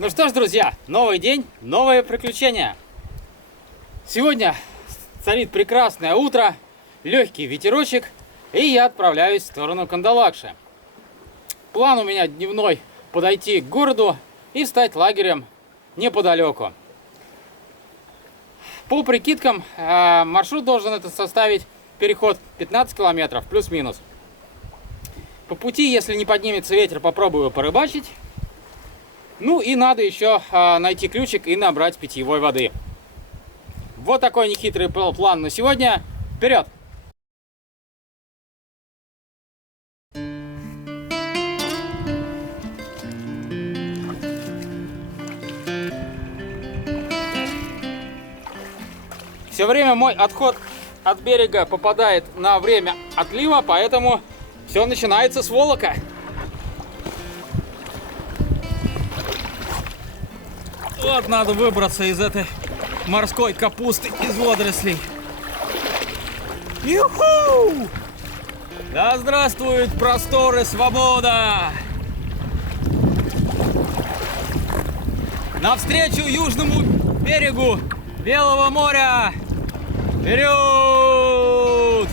Ну что ж, друзья, новый день, новые приключения. Сегодня царит прекрасное утро, легкий ветерочек, и я отправляюсь в сторону Кандалакши. План у меня дневной — подойти к городу и стать лагерем неподалеку. По прикидкам, маршрут должен это составить переход 15 километров, плюс-минус. По пути, если не поднимется ветер, попробую порыбачить. Ну и надо еще найти ключик и набрать питьевой воды. Вот такой нехитрый план на сегодня. Вперед! Все время мой отход от берега попадает на время отлива, поэтому все начинается с волока. Вот надо выбраться из этой морской капусты, из водорослей. Юху! Да здравствует простор и свобода! Навстречу южному берегу Белого моря! Вперед!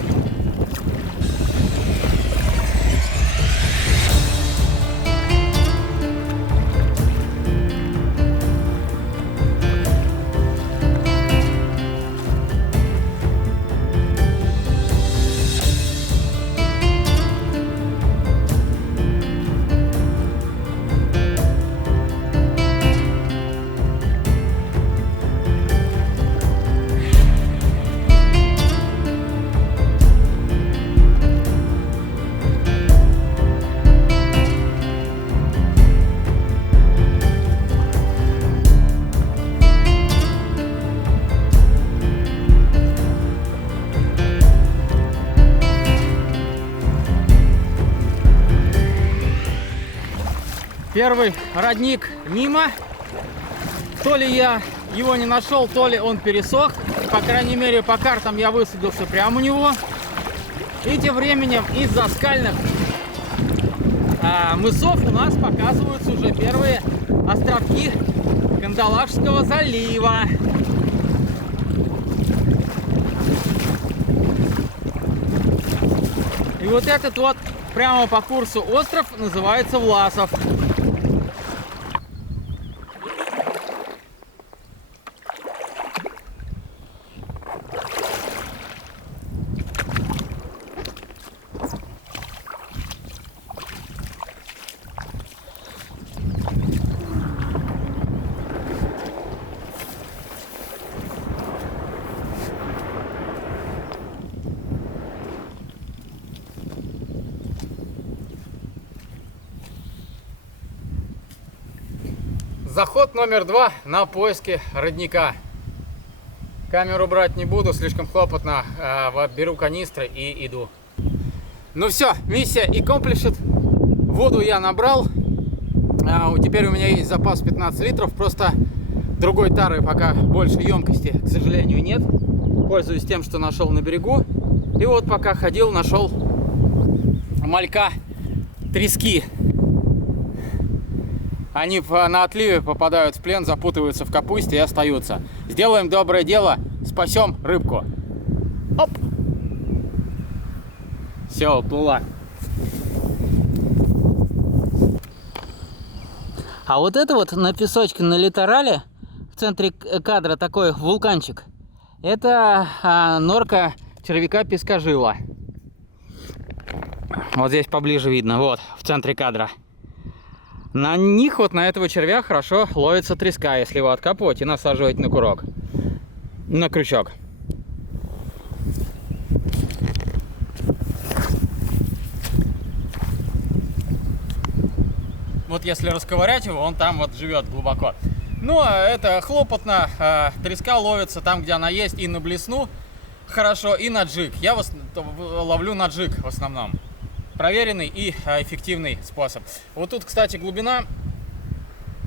Первый родник мимо. То ли я его не нашел, то ли он пересох. По крайней мере, по картам я высадился прямо у него. И тем временем из-за скальных мысов у нас показываются уже первые островки Кандалакшского залива. И вот этот вот прямо по курсу остров называется Власов. Заход номер 2 на поиски родника. Камеру брать не буду, слишком хлопотно. Беру канистры и иду. Ну все, миссия accomplished. Воду я набрал. Теперь у меня есть запас 15 литров. Просто другой тары пока больше емкости, к сожалению, нет. Пользуюсь тем, что нашел на берегу. И вот пока ходил, нашел малька трески. Они на отливе попадают в плен, запутываются в капусте и остаются. Сделаем доброе дело, спасем рыбку. Оп! Все, уплыла. А вот это вот на песочке, на литорале, в центре кадра такой вулканчик. Это норка червяка-пескожила. Вот здесь поближе видно, вот, в центре кадра. На них, вот на этого червя, хорошо ловится треска, если его откапывать и насаживать на курок, на крючок. Вот если расковырять его, он там вот живет глубоко. Ну, это хлопотно, треска ловится там, где она есть, и на блесну хорошо, и на джиг. Я ловлю на джиг в основном. Проверенный и эффективный способ. Вот тут, кстати, глубина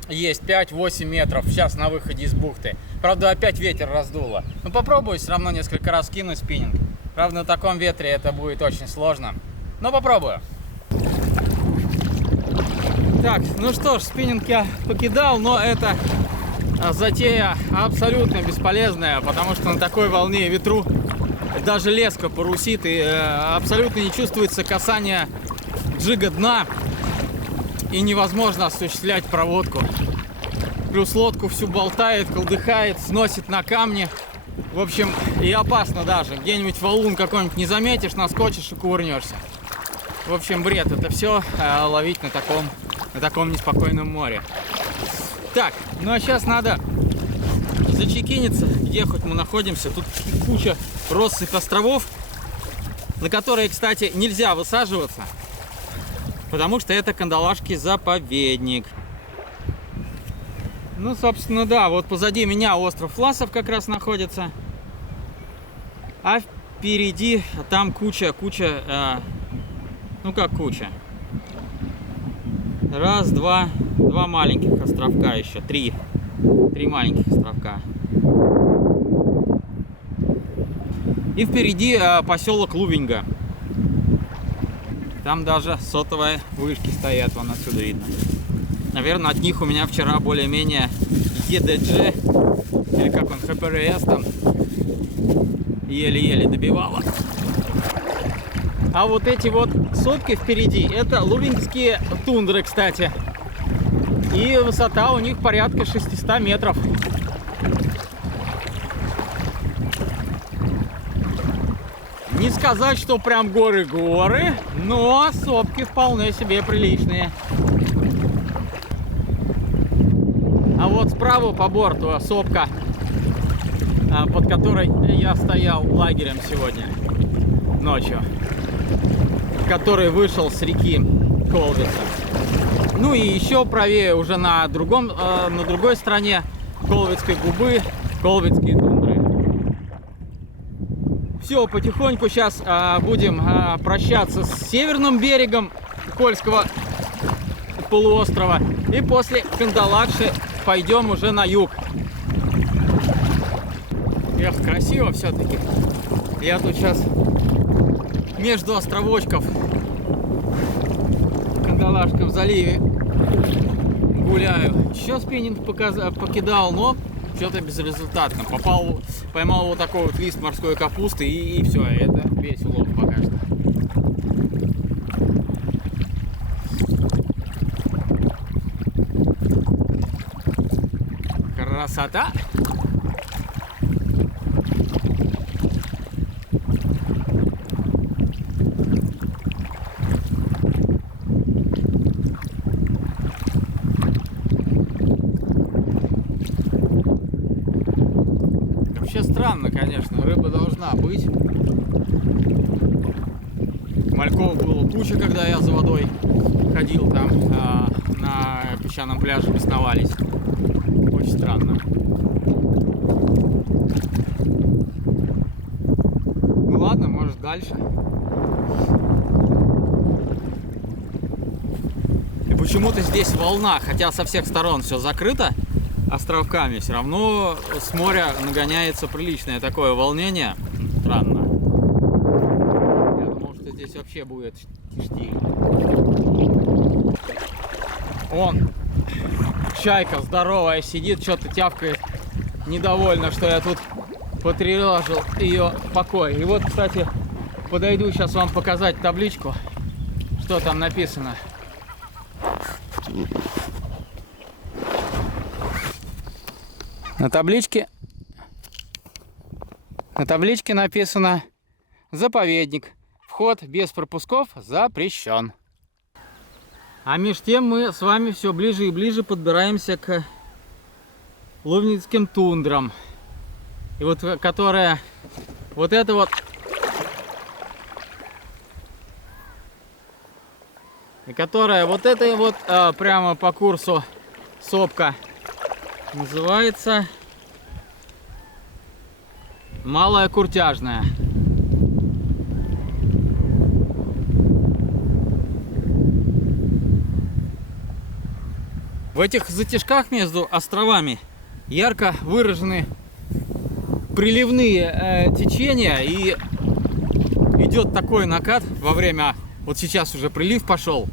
есть 5-8 метров. Сейчас на выходе из бухты. Правда, опять ветер раздуло. Но попробую все равно несколько раз кинуть спиннинг. Правда, на таком ветре это будет очень сложно. Но попробую. Так, ну что ж, спиннинг я покидал, но это затея абсолютно бесполезная, потому что на такой волне и ветру даже леска парусит, и абсолютно не чувствуется касание джига дна, и невозможно осуществлять проводку. Плюс лодку всю болтает, колдыхает, сносит на камни. В общем, и опасно даже. Где-нибудь валун какой-нибудь не заметишь, наскочишь и кувырнешься. В общем, бред. Это все ловить на таком неспокойном море. Так, ну а сейчас надо зачекиниться, где хоть мы находимся. Тут куча россыпь островов, на которые, кстати, нельзя высаживаться, потому что это Кандалашский заповедник. Ну, собственно, да, вот позади меня остров Власов как раз находится. А впереди там куча, ну как куча. Раз, два маленьких островка еще, три маленьких островка. И впереди поселок Лубеньга. Там даже сотовые вышки стоят, вон отсюда видно. Наверное, от них у меня вчера более-менее ЕДЖ, или как он, ХПРС там, еле-еле добивало. А вот эти вот сопки впереди, это лубеньские тундры, кстати. И высота у них порядка 600 метров. Не сказать, что прям горы-горы, но сопки вполне себе приличные. А вот справа по борту сопка, под которой я стоял лагерем сегодня ночью, который вышел с реки Колвица. Ну и еще правее, уже на другой стороне Колвицкой губы, Колвицкие тундры. Все, потихоньку сейчас будем прощаться с северным берегом Кольского полуострова. И после Кандалакши пойдем уже на юг. Эх, красиво все-таки. Я тут сейчас между островочков в Кандалашском заливе гуляю. Еще спиннинг покидал, но что-то безрезультатно. Поймал вот такой вот лист морской капусты, и все, это весь улов пока что. Красота! Вообще странно, конечно, рыба должна быть. Мальков было куча, когда я за водой ходил там, на песчаном пляже бесновались. Очень странно. Ну ладно, может дальше. И почему-то здесь волна, хотя со всех сторон все закрыто островками, все равно с моря нагоняется приличное такое волнение. Странно. Я думал, что здесь вообще будет штиль. Он, чайка здоровая сидит, что-то тявкает, недовольна, что я тут потревожил ее покой. И вот, кстати, подойду сейчас вам показать табличку, что там написано. На табличке написано: заповедник. Вход без пропусков запрещен. А меж тем мы с вами все ближе и ближе подбираемся к Лубеньским тундрам. И вот которая вот это вот, и которая вот это вот прямо по курсу сопка называется Малая Куртяжная. В этих затяжках между островами ярко выражены приливные течения, и идет такой накат во время, вот сейчас уже прилив пошел,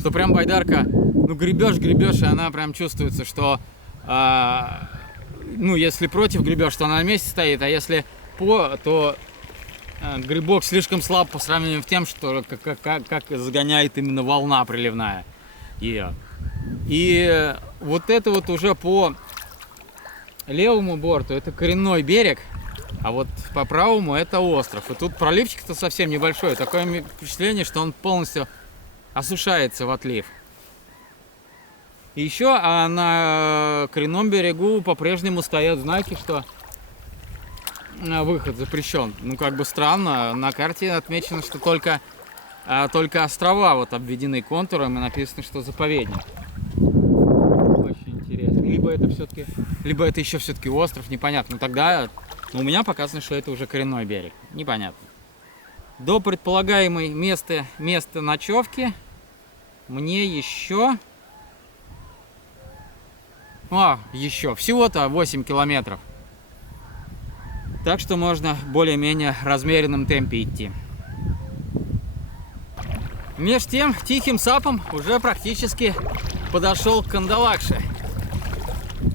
что прям байдарка, ну, гребешь, и она прям чувствуется, что, ну, если против гребешь, то она на месте стоит, а если по, то грибок слишком слаб по сравнению с тем, что как загоняет именно волна приливная ее. И вот это вот уже по левому борту это коренной берег, а вот по правому это остров. И тут проливчик-то совсем небольшой, такое впечатление, что он полностью осушается в отлив. И еще на коренном берегу по-прежнему стоят знаки, что выход запрещен. Ну, как бы странно, на карте отмечено, что только острова вот обведены контуром и написано, что заповедник. Очень интересно. Либо это еще все-таки остров, непонятно. Тогда у меня показано, что это уже коренной берег. Непонятно. До предполагаемой места ночевки мне еще всего-то 8 километров. Так что можно в более-менее размеренном темпе идти. Меж тем, тихим сапом уже практически подошел к Кандалакше.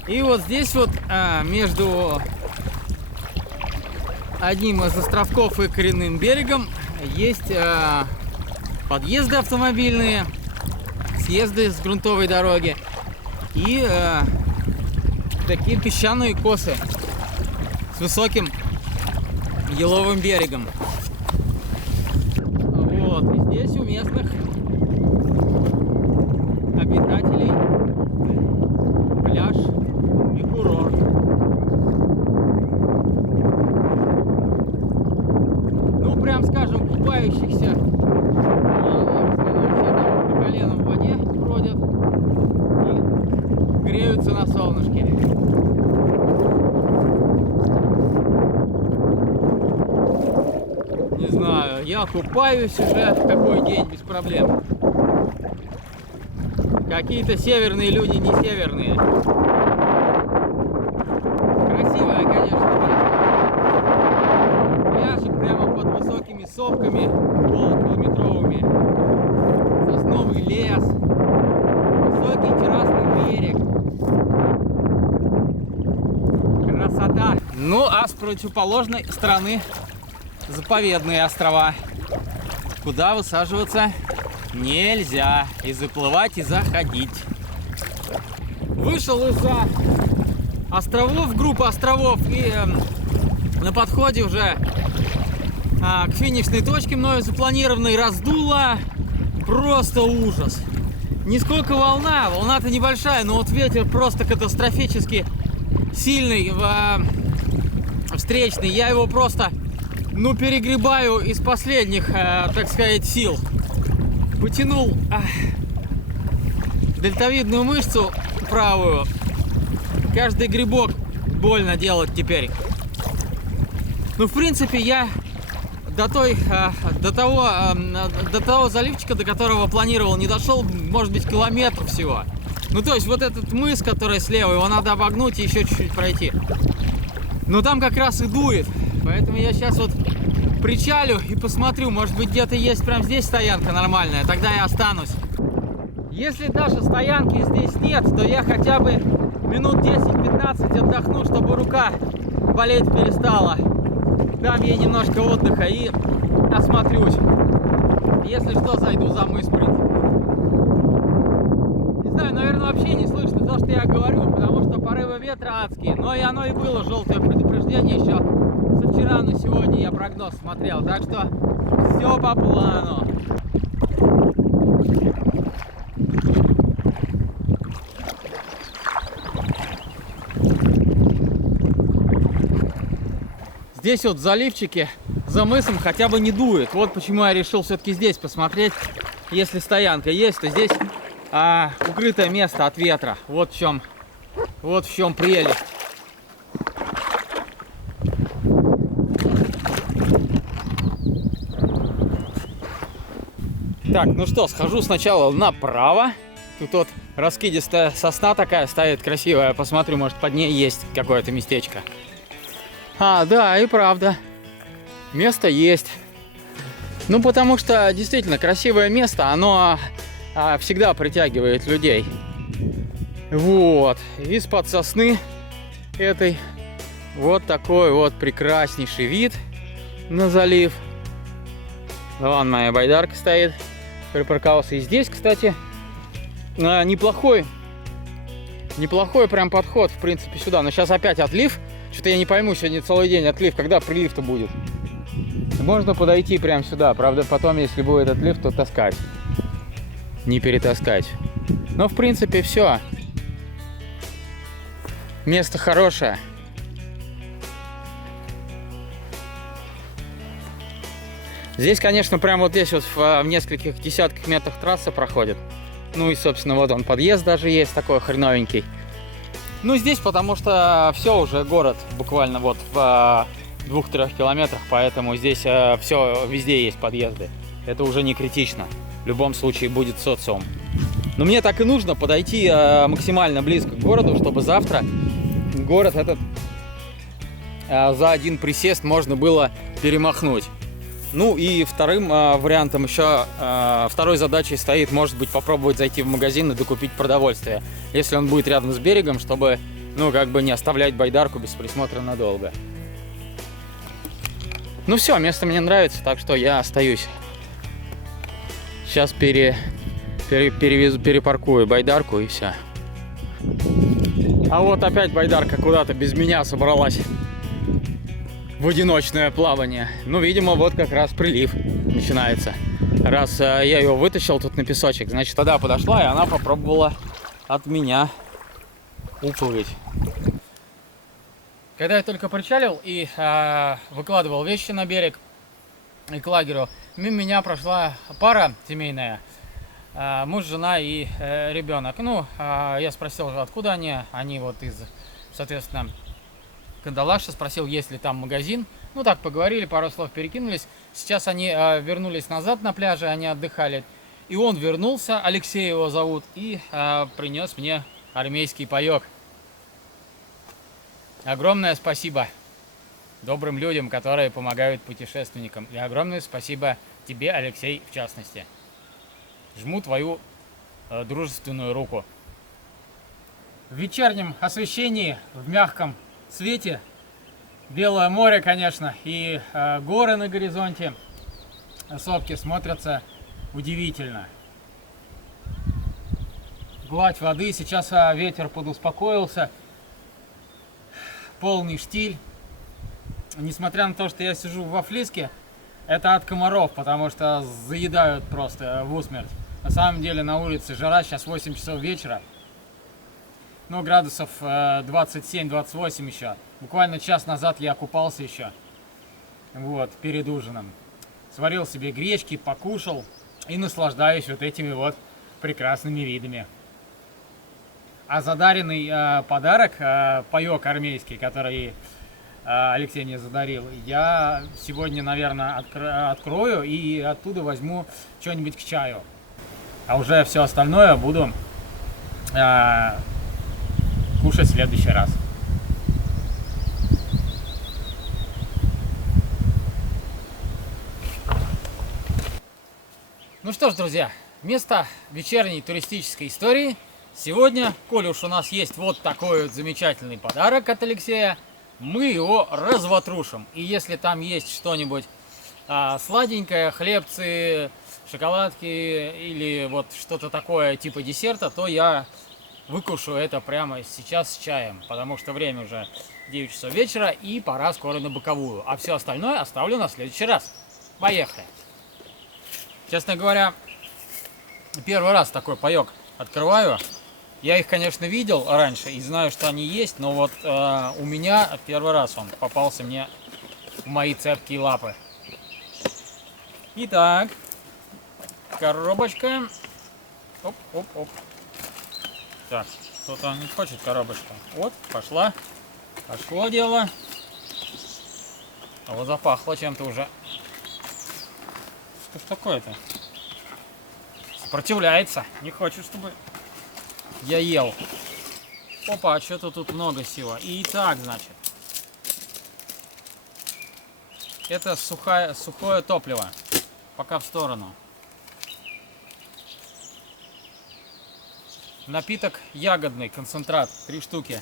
И вот здесь вот между одним из островков и коренным берегом есть подъезды автомобильные, съезды с грунтовой дороги и такие песчаные косы с высоким еловым берегом. Вот, и здесь у местных обитателей пляж и курорт. Ну, прям скажем, купающихся по колено в воде бродят и греются на солнышке. Не знаю, я купаюсь уже какой день без проблем. Какие-то северные люди не северные. Красивая, конечно, место. Пляжик прямо под высокими сопками полукилометровыми. Сосновый лес. Высокий террасный берег. Красота. Ну, а с противоположной стороны заповедные острова, куда высаживаться нельзя, и заплывать, и заходить. Вышел из-за островов, группа островов, и на подходе уже к финишной точке мною запланированной раздуло. Просто ужас. Нисколько волна-то небольшая, но вот ветер просто катастрофически сильный, встречный. Я его просто перегребаю из последних, так сказать, сил. Потянул дельтовидную мышцу правую. Каждый грибок больно делать теперь. Ну, в принципе, я до того заливчика, до которого планировал, не дошел, может быть, километр всего. Ну, то есть, вот этот мыс, который слева, его надо обогнуть и еще чуть-чуть пройти. Но там как раз и дует. Поэтому я сейчас вот причалю и посмотрю, может быть, где-то есть прям здесь стоянка нормальная, тогда я останусь. Если даже стоянки здесь нет, то я хотя бы минут 10-15 отдохну, чтобы рука болеть перестала. Дам ей немножко отдыха и осмотрюсь. Если что, зайду за мыс. Не знаю, наверное, вообще не слышно то, что я говорю, потому что порывы ветра адские. Но и оно и было, желтое предупреждение еще со вчера на сегодня я прогноз смотрел. Так что все по плану. Здесь вот в заливчике за мысом хотя бы не дует. Вот почему я решил все-таки здесь посмотреть. Если стоянка есть, то здесь укрытое место от ветра. Вот в чем прелесть. Так, ну что, схожу сначала направо. Тут вот раскидистая сосна такая стоит красивая. Посмотрю, может, под ней есть какое-то местечко. Да, и правда. Место есть. Ну, потому что действительно красивое место, оно всегда притягивает людей. Вот, из-под сосны этой вот такой вот прекраснейший вид на залив. Вон моя байдарка стоит, припарковался. И здесь, кстати, неплохой прям подход, в принципе, сюда. Но сейчас опять отлив. Что-то я не пойму, сегодня целый день отлив. Когда прилив-то будет? Можно подойти прямо сюда. Правда, потом, если будет отлив, то таскать. Не перетаскать. Но, в принципе, все. Место хорошее. Здесь, конечно, прям вот здесь вот в нескольких десятках метрах трасса проходит. Ну и, собственно, вот он подъезд даже есть такой хреновенький. Ну, здесь потому что все уже город буквально вот в 2-3 километрах, поэтому здесь все, везде есть подъезды. Это уже не критично. В любом случае будет социум. Но мне так и нужно подойти максимально близко к городу, чтобы завтра город этот за один присест можно было перемахнуть. Ну и вторым вариантом еще, второй задачей стоит, может быть, попробовать зайти в магазин и докупить продовольствие. Если он будет рядом с берегом, чтобы, ну, как бы не оставлять байдарку без присмотра надолго. Ну все, место мне нравится, так что я остаюсь. Сейчас перепаркую байдарку и все. А вот опять байдарка куда-то без меня собралась в одиночное плавание. Ну, видимо, вот как раз прилив начинается. Раз я ее вытащил тут на песочек, значит, тогда подошла, и она попробовала от меня уплыть. Когда я только причалил и выкладывал вещи на берег и к лагерю, мимо меня прошла пара семейная. Муж, жена и ребенок. Ну, я спросил, откуда они. Они вот из, соответственно, Кандалаша. Спросил, есть ли там магазин. Ну, так, поговорили, пару слов перекинулись. Сейчас они вернулись назад на пляже, они отдыхали. И он вернулся, Алексей его зовут, и принес мне армейский паёк. Огромное спасибо добрым людям, которые помогают путешественникам. И огромное спасибо тебе, Алексей, в частности. Жму твою дружественную руку. В вечернем освещении, в мягком свете, белое море, конечно, и горы на горизонте, сопки смотрятся удивительно. Гладь воды, сейчас ветер подуспокоился, полный штиль. Несмотря на то, что я сижу в вафлиске, это от комаров, потому что заедают просто в усмерть. На самом деле на улице жара, сейчас 8 часов вечера. Ну, градусов 27-28 еще. Буквально час назад я купался еще. Вот, перед ужином. Сварил себе гречки, покушал и наслаждаюсь вот этими вот прекрасными видами. А задаренный подарок, паёк армейский, который Алексей мне задарил, я сегодня, наверное, открою и оттуда возьму что-нибудь к чаю. А уже все остальное буду кушать в следующий раз. Ну что ж, друзья, вместо вечерней туристической истории сегодня, коль уж у нас есть вот такой вот замечательный подарок от Алексея, мы его разватрушим. И если там есть что-нибудь сладенькое, хлебцы, шоколадки или вот что-то такое типа десерта, то я выкушу это прямо сейчас с чаем, потому что время уже 9 часов вечера и пора скоро на боковую. А все остальное оставлю на следующий раз. Поехали! Честно говоря, первый раз такой паёк открываю. Я их, конечно, видел раньше и знаю, что они есть, но вот у меня первый раз он попался мне в мои цепкие лапы. Итак, коробочка. Оп-оп-оп. Так, кто-то не хочет коробочку. Вот, пошла. Пошло дело. А вот запахло чем-то уже. Что ж такое-то? Сопротивляется. Не хочет, чтобы я ел. Опа, а что-то тут много всего. И так, значит. Это сухое топливо. Пока в сторону. Напиток ягодный, концентрат, 3 штуки.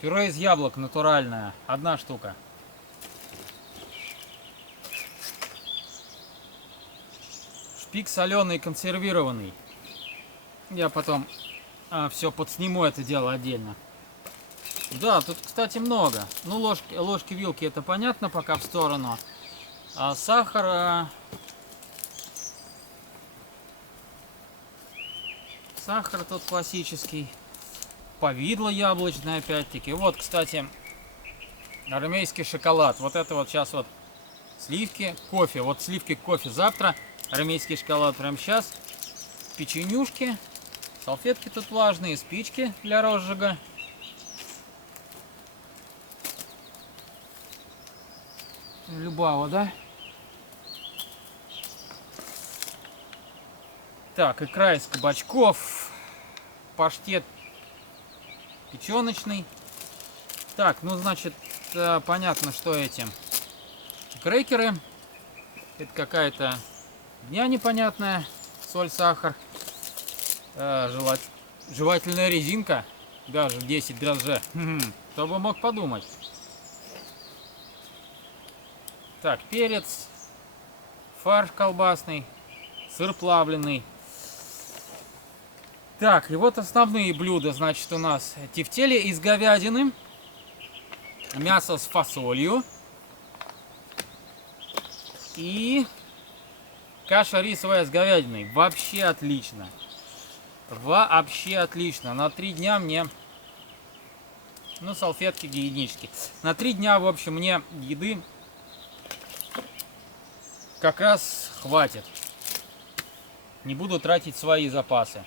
Пюре из яблок натуральное, 1 штука. Шпик соленый, консервированный. Я потом все подсниму это дело отдельно. Да, тут, кстати, много. Ну, ложки, вилки, это понятно, пока в сторону. А сахар... Сахар тут классический. Повидло яблочное, опять-таки. Вот, кстати, армейский шоколад. Вот это вот сейчас вот сливки, кофе. Вот сливки, кофе завтра. Армейский шоколад прямо сейчас. Печенюшки. Салфетки тут влажные, спички для розжига. Любава, да? Так, икра из кабачков. Паштет печеночный. Так, ну, значит, понятно, что эти крекеры. Это какая-то дня непонятная. Соль, сахар. Жевательная резинка. Даже 10 дрожжей. Кто бы мог подумать. Так, перец. Фарш колбасный. Сыр плавленый. Так, и вот основные блюда, значит, у нас тефтели из говядины, мясо с фасолью и каша рисовая с говядиной. Вообще отлично. Вообще отлично. На 3 дня мне, ну, салфетки, гигиенические. На 3 дня, в общем, мне еды как раз хватит. Не буду тратить свои запасы.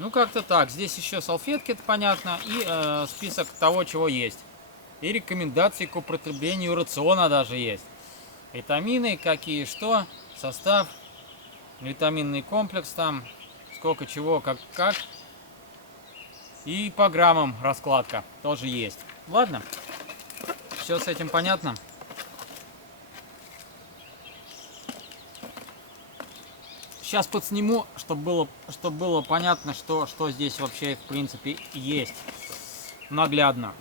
Ну, как-то так. Здесь еще салфетки, это понятно, и список того, чего есть. И рекомендации к употреблению рациона даже есть. Витамины, какие, что, состав, витаминный комплекс там, сколько чего, как. И по граммам раскладка тоже есть. Ладно, все с этим понятно. Сейчас подсниму, чтобы было понятно, что здесь вообще в принципе есть. Наглядно.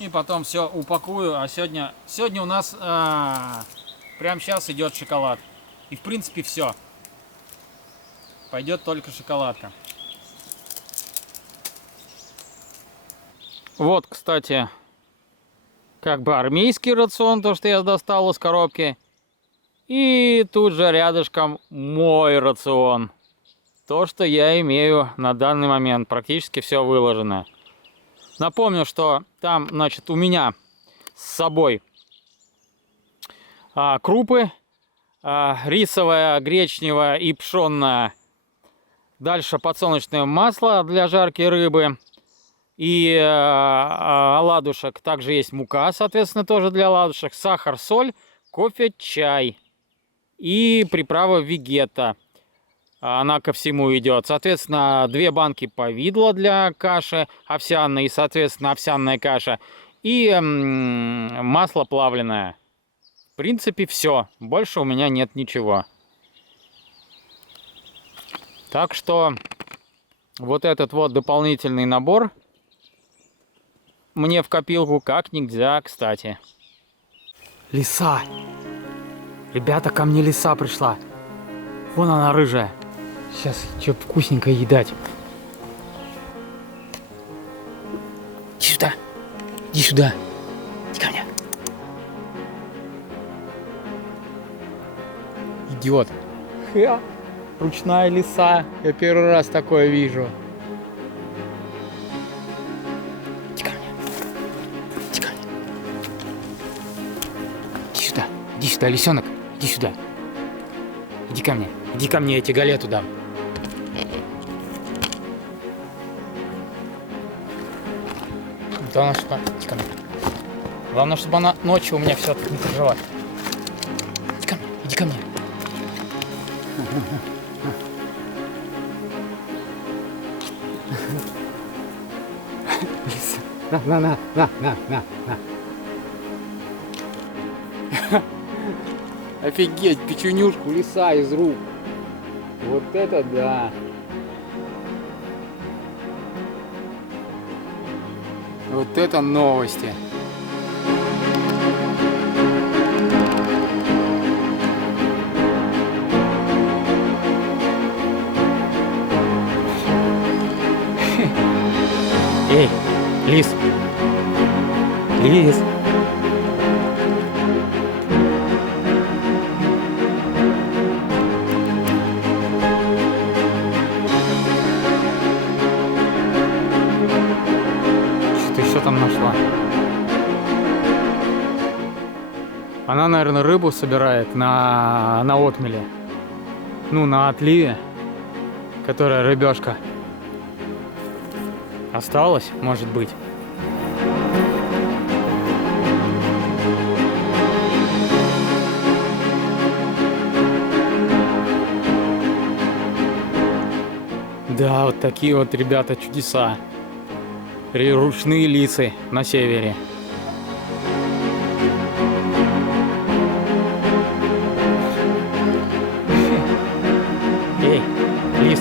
И потом все упакую. А сегодня у нас прямо сейчас идет шоколад. И в принципе все. Пойдет только шоколадка. Вот, кстати, как бы армейский рацион, то, что я достал из коробки. И тут же рядышком мой рацион. То, что я имею на данный момент. Практически все выложено. Напомню, что там, значит, у меня с собой крупы. Рисовая, гречневая и пшенная. Дальше подсолнечное масло для жарки рыбы. И оладушек. Также есть мука, соответственно, тоже для оладушек. Сахар, соль, кофе, чай. И приправа вегета. Она ко всему идет. Соответственно, 2 банки повидла для каши овсяной. И, соответственно, овсяная каша. И масло плавленое. В принципе, все. Больше у меня нет ничего. Так что вот этот вот дополнительный набор мне в копилку как нельзя, кстати. Лиса. Ребята, ко мне лиса пришла. Вон она рыжая. Сейчас что-то вкусненькое едать. Иди сюда. Иди сюда. Иди ко мне. Идиот. Ручная лиса. Я первый раз такое вижу. Иди сюда, лисенок, иди сюда. Иди ко мне, я тебе галету дам. Главное, чтобы... Иди ко мне. Главное, чтобы она ночью у меня все тут не прожила. Иди ко мне. на. Офигеть, печенюшку лиса из рук. Вот это да. Вот это новости. Эй, лис. Лис. Что ты еще там нашла? Она, наверное, рыбу собирает на отмеле. Ну, на отливе. Которая рыбешка. Осталось, может быть. Да, вот такие вот, ребята, чудеса. Ручные лисы на севере. Эй, лис.